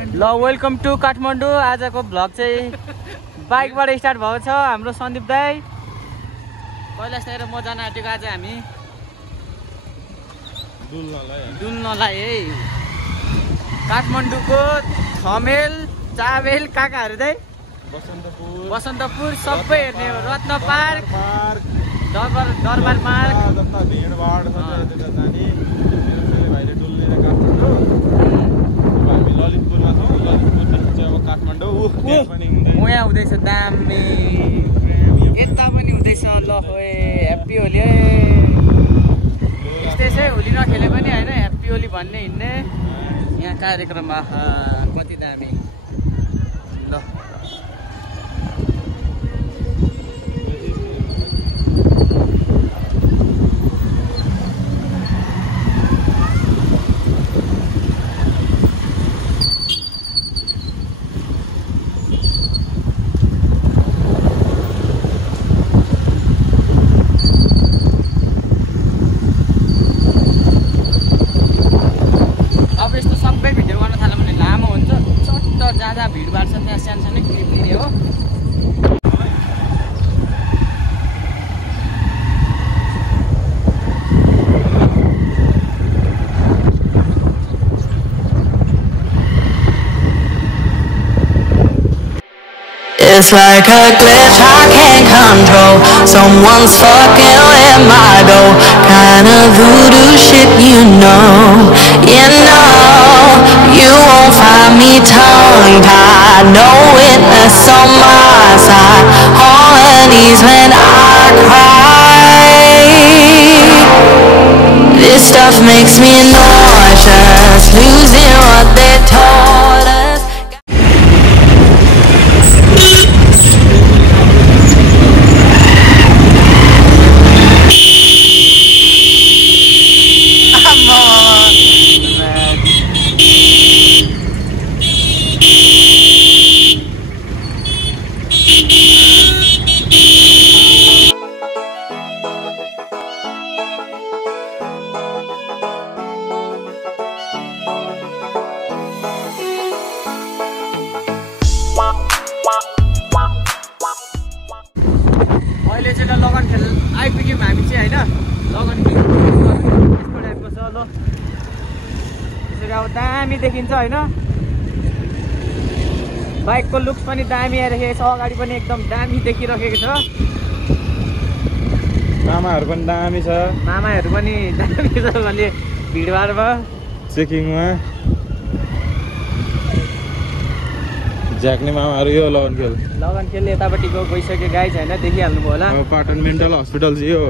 ल welcome to Kathmandu. आजको vlog चाहिँ बाइकबाट स्टार्ट भएको छ। हाम्रो सन्दीप दाई कैलाश दाई र म जान आँटेको आज हामी डुल्नलाई है। काठमाडौँको थमेल चावेल काकाहरू दाई बसन्तपुर सबै हेर्ने हो। रत्न पार्क दरबार पार्क यहाँ हुँदैछ दामी, यता पनि हुँदैछ। ल होए ह्याप्पी होली है। यस्तै चाहिँ होली नखेले पनि होइन, ह्याप्पी होली भन्ने हिँड्ने यहाँ कार्यक्रममा कति दामी। ल भिडभाड छ, त्यहाँ सानो क्लिप लिने हो। It's like a glitch I can't control. Someone's fucking with my dough. Kind of voodoo shit, you know. You won't find me tongue-tied. No witness on my side. On her knees when I cry. This stuff makes me nauseous. Losing what they taught us. अहिले चाहिँ लगन खेल आइपुग्यौँ हामी चाहिँ होइन। लगन खेल यस्तो टाइपको छ। ल यसरी अब दामी देखिन्छ होइन। बाइकको लुक्स पनि दामी आइरहेको छ, अगाडि पनि एकदम दामी देखिरहेको छ। मामाहरू पनि दामी छ, मामाहरू पनि दामी छ भने भिडभाडमा चेकिङमा झ्याक्ने मामाहरू। यो लगन खेल यतापट्टिको गइसक्यो गाइज होइन, देखिहाल्नु भयो होला। पाटन मेन्टल हस्पिटल चाहिँ यो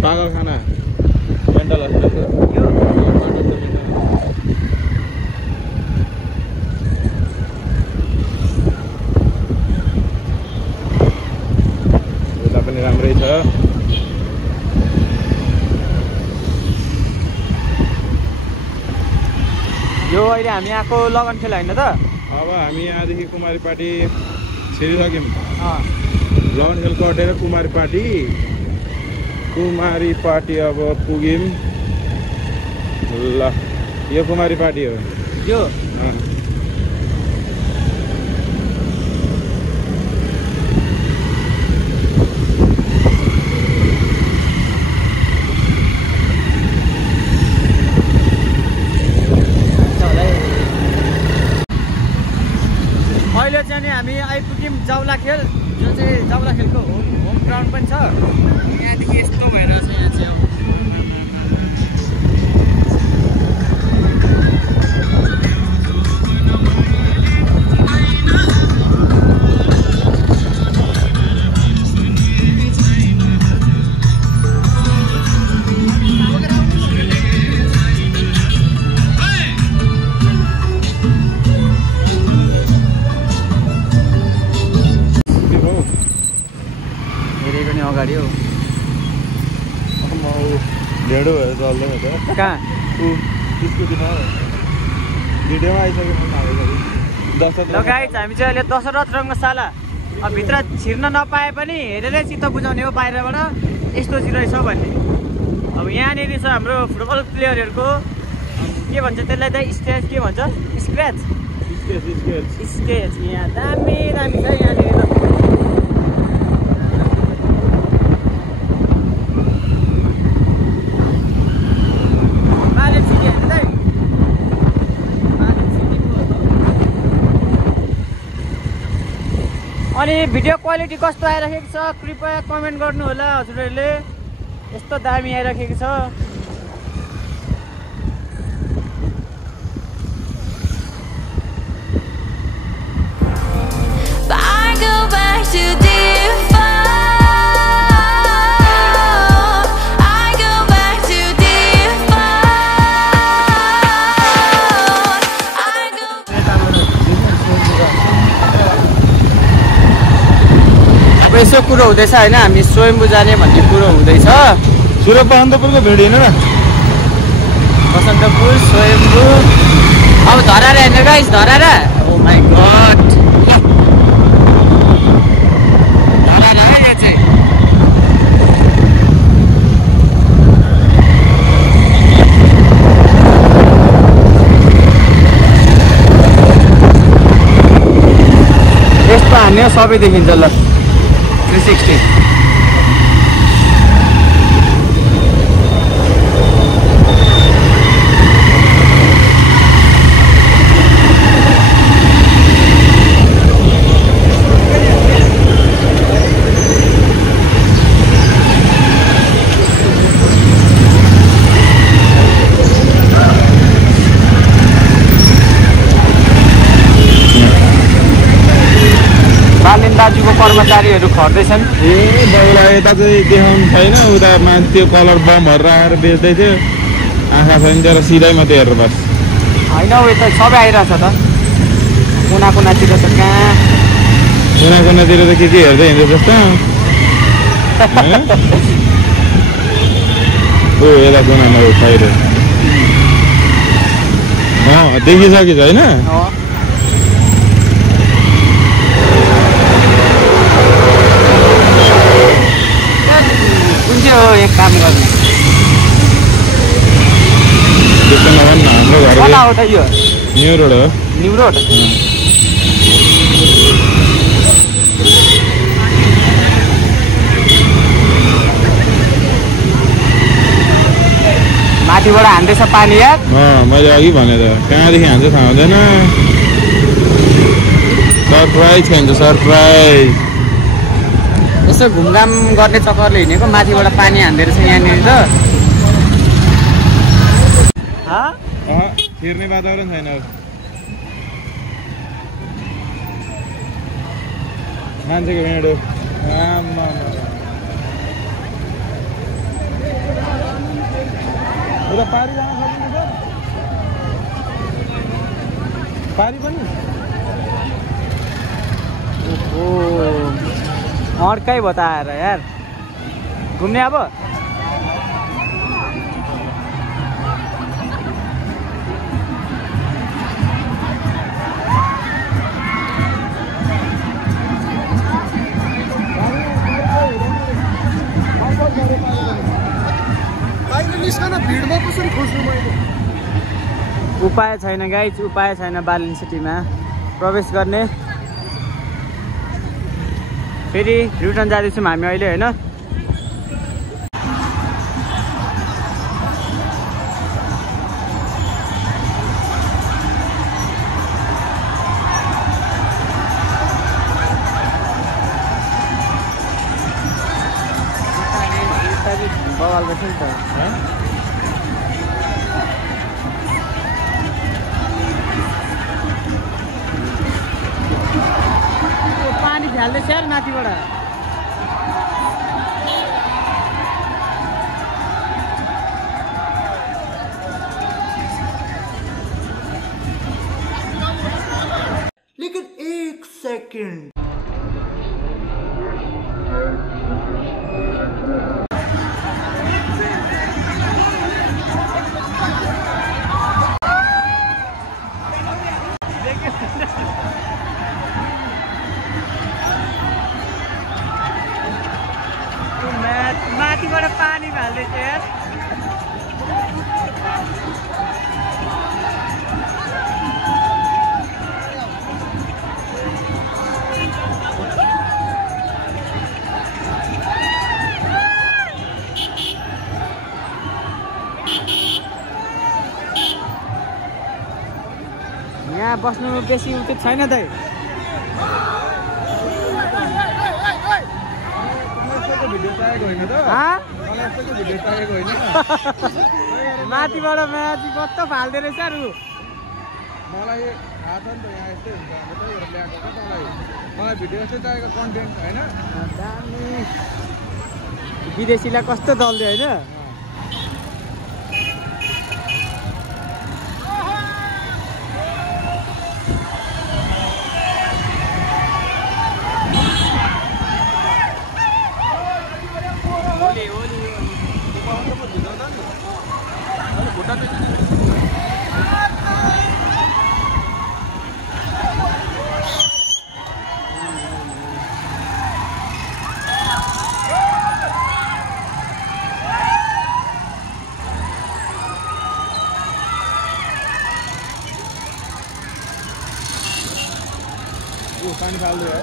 पागलखाना मेन्टल हस्पिटल यो यता पनि राम्रै छ। यो अहिले हामी आएको लगन खेल होइन त। अब हामी यहाँदेखि कुमारी पार्टी छिरिसक्यौँ। लगन खेल कटेर कुमारी पार्टी अब पुग्यौँ। ल यो कुमारी पार्टी हो यो। अहिले चाहिँ हामी आइपुग्यौँ जाउला खेल, जो चाहिँ जाउला खेलको होम ग्राउन्ड पनि छ। यहाँदेखि यस्तो भएर छ यहाँ चाहिँ। अगाडि हो ढेँडो भएर चल्दैन त। कहाँ स्कुटीमा भिडियोमा आइसक्यो। गाइज हामी चाहिँ अहिले दशरथ रङ्गशाला भित्र छिर्न नपाए पनि हेरेरै चित्त बुझाउने हो बाहिरबाट यस्तो रहेछ भन्ने। अब यहाँनिर छ हाम्रो फुटबल प्लेयरहरूको के भन्छ त्यसलाई त स्ट्याच के भन्छ स्क्रैच स्केच यहाँ दामी दामी छ यहाँनिर त अनि भिडियो क्वालिटी कस्तो आइराखेको छ कृपया कमेन्ट गर्नु होला हजुरहरूले यस्तो दामी आइराखेको छ यसो कुरो हुँदैछ होइन हामी स्वयम्भू जाने भन्ने कुरो हुँदैछ बसन्तपुरको भिड हिँड न बसन्तपुर स्वयम्भू अब धराएर हेर्नु गाइस धराएर ओ माई गड धराएर है यो चाहिँ यस्तो हान्ने सबै देखिन्छ ल 360 दाजुको कर्मचारीहरू खर्दैछन् ए बौला यता चाहिँ देखाउनु छैन उता त्यो कलर बमहरू राखेर बेच्दै थियो आँखा छैन तर सिधै मात्रै हेरेर बस होइन हौ यता सबै आइरहेछ त कुना कुनातिर त कहाँ कुना कुनातिर त के हेर्दै हिँड्छ जस्तो ओ यता कुनामा उठाइरह्यो देखिसकेछ होइन एक काम गर्ने हाम्रो घर हो त यो न्यू रोड हो न्यू रोड माथिबाट हान्दैछ पानी यार मैले अघि भने त कहाँदेखि हान्छ थाहा हुँदैन सरप्राइज खान्छ सरप्राइज यसो घुमघाम गर्ने चक्करले हिँडेको माथिबाट पानी हान्दै रहेछ यहाँनिर त छिर्ने वातावरण छैन मान्छेको भेडो उता पारी जान सक्नुहुन्छ पारी पनि अर्कै बताएर यार घुम्ने अब उपाय छैन गाइज उपाय छैन बालिन सिटीमा प्रवेश गर्ने फेरि रिटर्न जाँदैछौँ हामी अहिले होइन बवाल रहेछ नि त पानी झ्याल्दैछ यार माथिबाट लेकिन एक सेकंड माथिबाट पानी हाल्दैछ यार यहाँ बस्नु बेसी उचित छैन दाइ। माथिबाट माथि कस्तो फाल्दो रहेछ अरू। मलाई थाहा छ नि त यहाँ यस्तै हुन्छ अब त्यही भएर ल्याएको क्या मलाई। मलाई भिडियो चाहिँ चाहिएको कन्टेन्ट होइन। दामी विदेशीलाई कस्तो दल्दै होइन।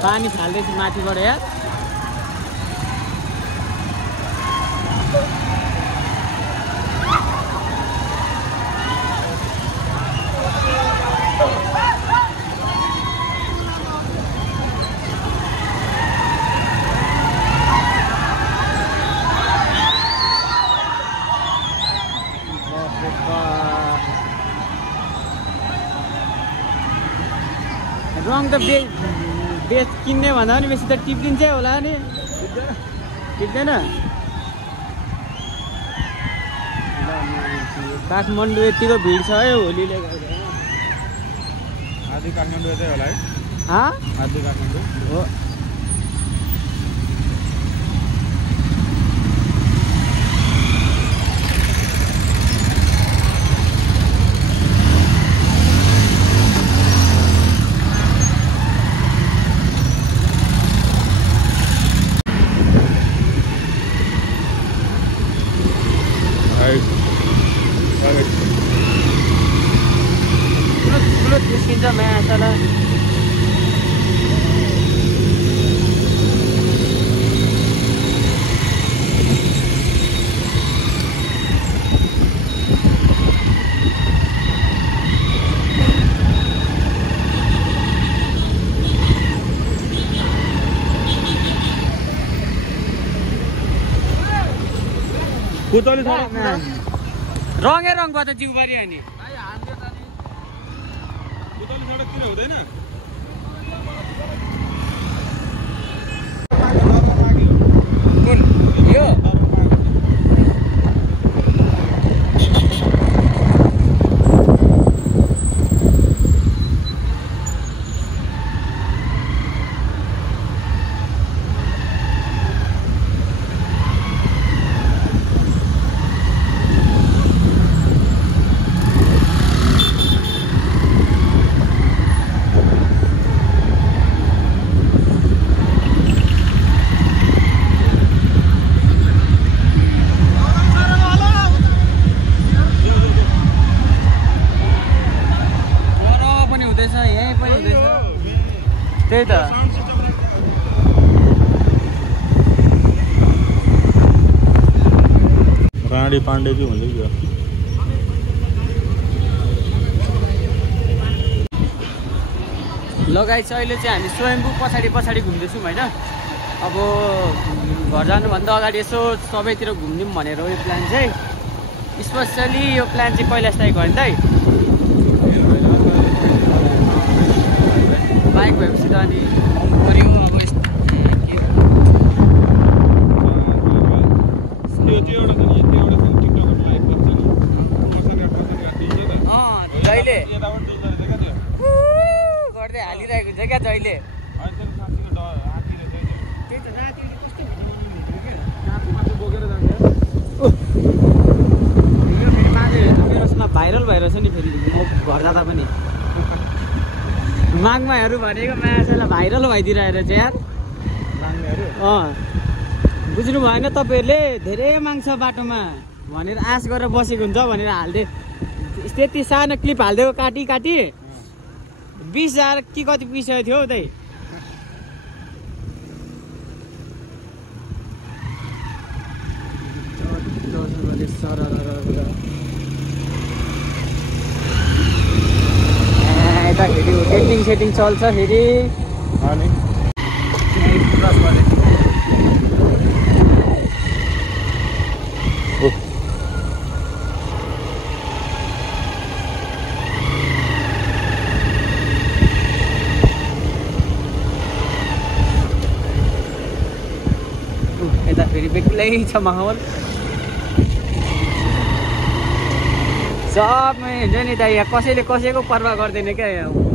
पानी फाल्दैछ माथिबाट यार। रङ त बेच किन्ने भन्दा पनि बेसी त टिप्दिन्छै होला नि। टिप्दैन। काठमाडौँ यतिको भिड छ है होलीले गर्दा। आधी काठमाडौँ यतै होला है। आधी काठमाडौँ हो। निस्किन्छ माछाला। रङै रङबाट जिउबारी अनि हुँदैन। यो त्यही त राडी पाण्डेजी भन्दै थियो। लगाइछ अहिले चाहिँ हामी स्वयम्भू पछाडि पछाडि घुम्दैछौँ होइन। अब घर जानुभन्दा अगाडि यसो सबैतिर घुम्दिउँ भनेर यो प्लान चाहिँ। स्पेसली यो प्लान चाहिँ कैलाश दाइको होइन दाइ। बाइक भएपछि त अनि पऱ्यो अब जहिले गर्दै हालिरहेको हुन्छ क्या जहिले। भाइरल भइरहेछ नि फेरि घर जाँदा पनि। माग्माहरू भनेको माछालाई भाइरल भइदिइरहेको छ यार। बुझ्नु भएन तपाईँहरूले। धेरै माग्छ बाटोमा भनेर आश गरेर बसेको हुन्छ भनेर हाल्दै त्यति सानो क्लिप हालिदिएको काटी काटी 20,000 कि कति पिसेको थियो त्यही। यता त्यो सेटिङ चल्छ फेरि अनि क्रस गर्दै यता फेरि बेग्लै छ माहौल सबमै हुन्छ नि त यहाँ कसैले कसैको पर्वाह गर्दैन क्या यहाँ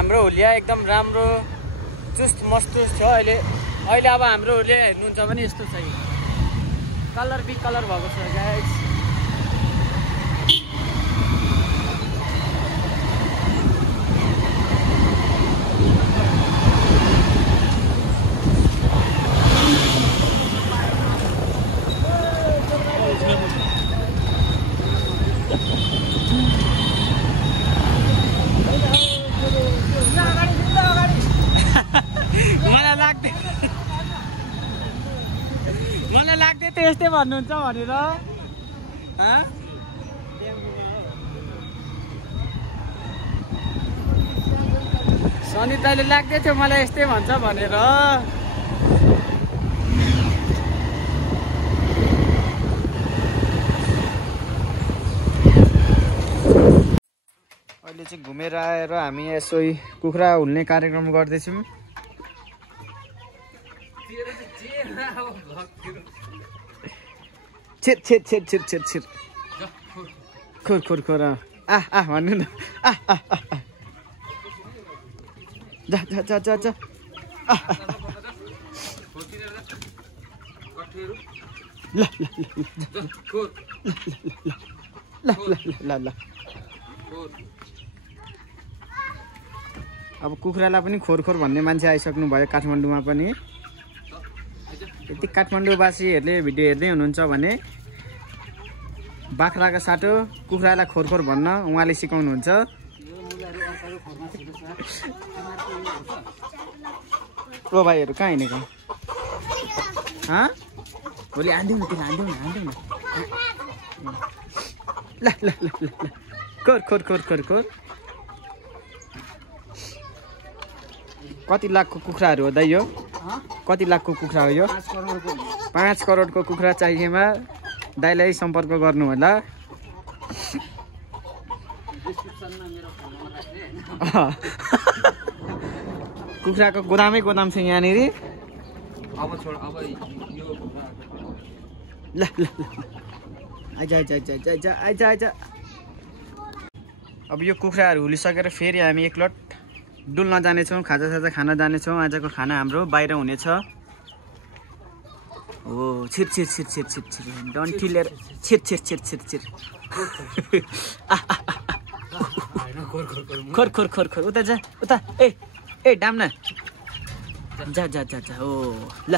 हाम्रो हुलिया एकदम राम्रो चुस्त मस्तुस छ अहिले अब हाम्रो हुलिया हेर्नुहुन्छ भने यस्तो छ कलर बि कलर भएको छ गाइस मलाई लाग्दै त यस्तै भन्नुहुन्छ भनेर सनिताले लाग्दै थियो मलाई यस्तै भन्छ भनेर अहिले चाहिँ घुमेर आएर हामी यसो कुखुरा हुल्ने कार्यक्रम गर्दैछौँ छिर खोर भन्नु न जा ल अब कुखुरालाई पनि खोर भन्ने मान्छे आइसक्नु भयो काठमाडौँमा पनि यति काठमाडौँवासीहरूले भिडियो हेर्दै हुनुहुन्छ भने बाख्राको साटो कुखुरालाई खोर भन्न उहाँले सिकाउनुहुन्छ ओ भाइहरू कहाँ हिँडेको भोलि हान्दिउँ न ल खोर कति लाखको कुखुराहरू हो दाइ यो कति लाखको कुखुरा हो यो 5 करोडको कुखुरा चाहिएमा दाइलाई सम्पर्क गर्नु होला कुखुराको गोदाम छ यहाँनिर ल आइज अब यो कुखुराहरू हुलिसकेर फेरि हामी एकलट डुल्न जानेछौँ खाजा खान जानेछौँ आजको खाना हाम्रो बाहिर हुनेछ ओ छिर डन्ठी लिएर छिर खोर उता ए डाम्ना जा ओ ल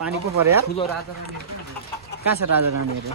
पानी पो पर्यो कहाँ छ राजा रानीहरू